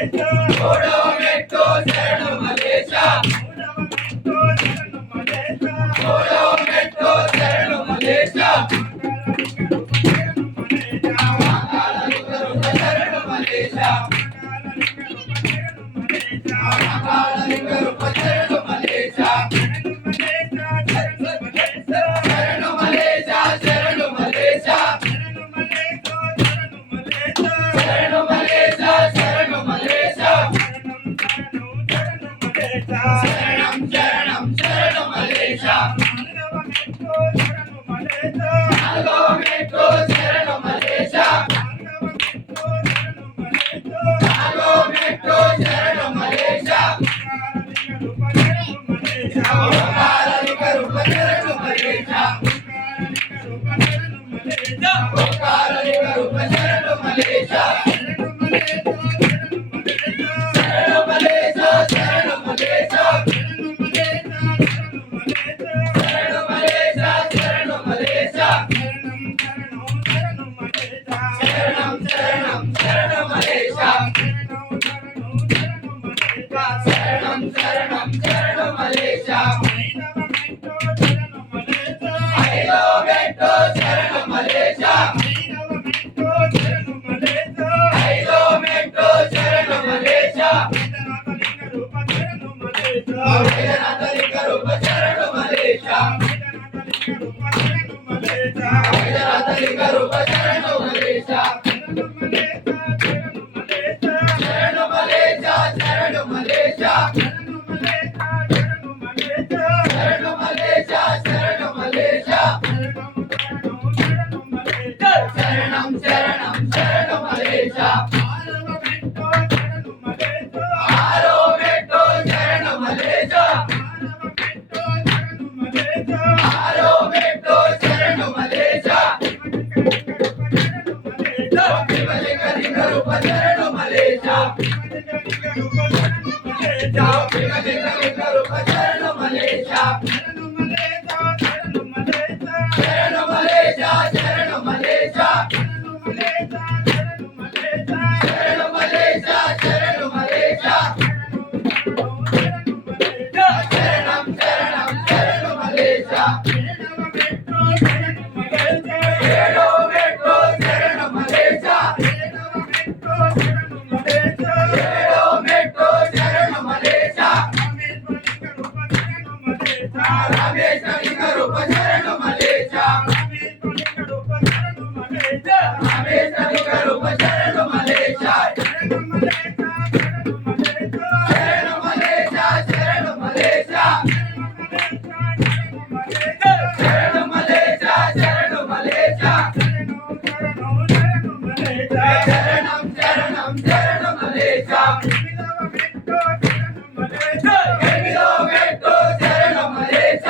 మూడవ మెట్టు శరణు మలేశ మూడవ మెట్టు శరణు మలేశ శరణు మలేశ శరణు మలేశ శరణు మలేశ శరణు మలేశ శరణు మలేశ శరణు మలేశ శరణం శరణం శరణు మలేశ నాలుగవ మెట్టు శరణు మలేశ నాలుగవ మెట్టు శరణు మలేశ ఓంకారలింగ రూప శరణు మలేశ ఓంకారలింగ రూప శరణు మలేశ శరణు మలేశ శరణు మలేశ శరణు మలేశ శరణు మలేశ శరణం శరణం శరణు మలేశ శరణం శరణం శరణు మలేశ ఐదవ మెట్టు శరణు మలేశ ఐదవ మెట్టు శరణు మలేశ వైద్యనాథలింగ రూప శరణు మలేశ వైద్యనాథలింగ రూప శరణు మలేశ శరణు మలేశ శరణు మలేశ శరణు మలేశ శరణు మలేశ శరణం శరణం శరణు మలేశ ఆరో మెట్టు శరణు మలేశ ఆరో మెట్టు శరణు మలేశ శివలింగ రూప శరణు మలేశ శివలింగ రూప శరణు మలేశ శరణు మలేశ శరణు మలేశ శరణు మలేశ శరణు మలేశ శరణం శరణం శరణు మలేశ ఏడో మెట్టు శరణు మలేశ ఏడో మెట్టు శరణు మలేశ రామేశ్వరలింగ రూప శరణు మలేశ రామేశ్వరలింగ రూప శరణు మలేశ శరణు మలేశ శరణు మలేశ శరణు మలేశ శరణు మలేశ శరణం శరణం శరణు మలేశ ఎనిమిదవ మెట్టు శరణు మలేశ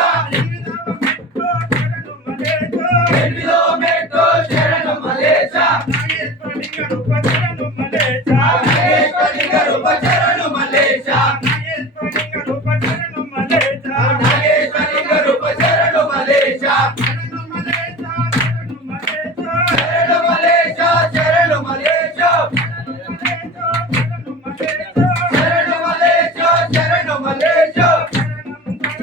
ఎనిమిదవ మెట్టు శరణు మలేశ నాగేశ్వరలింగ రూప శరణు మలేశ నాగేశ్వరలింగ రూప శరణు మలేశ శరణు మలేశ శరణు మలేశ శరణు మలేశ శరణు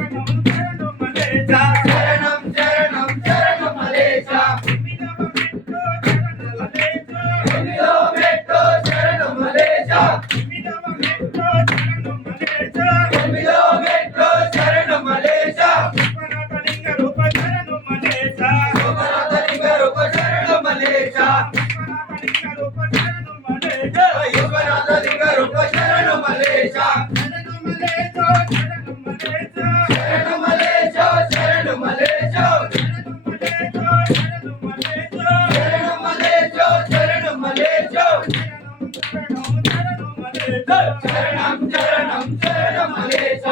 మలేశ శరణం శరణం శరణు మలేశ ఎనిమిదవ మెట్టు శరణు మలేశ ఎనిమిదవ మెట్టు శరణు మలేశ విశ్వనాథలింగ రూప శరణు మలేశ విశ్వనాథలింగ రూప శరణు మలేశ శరణు మలేశ శరణు మలేశ శరణు మలేశ శరణు మలేశ శరణం శరణం శరణు మలేశ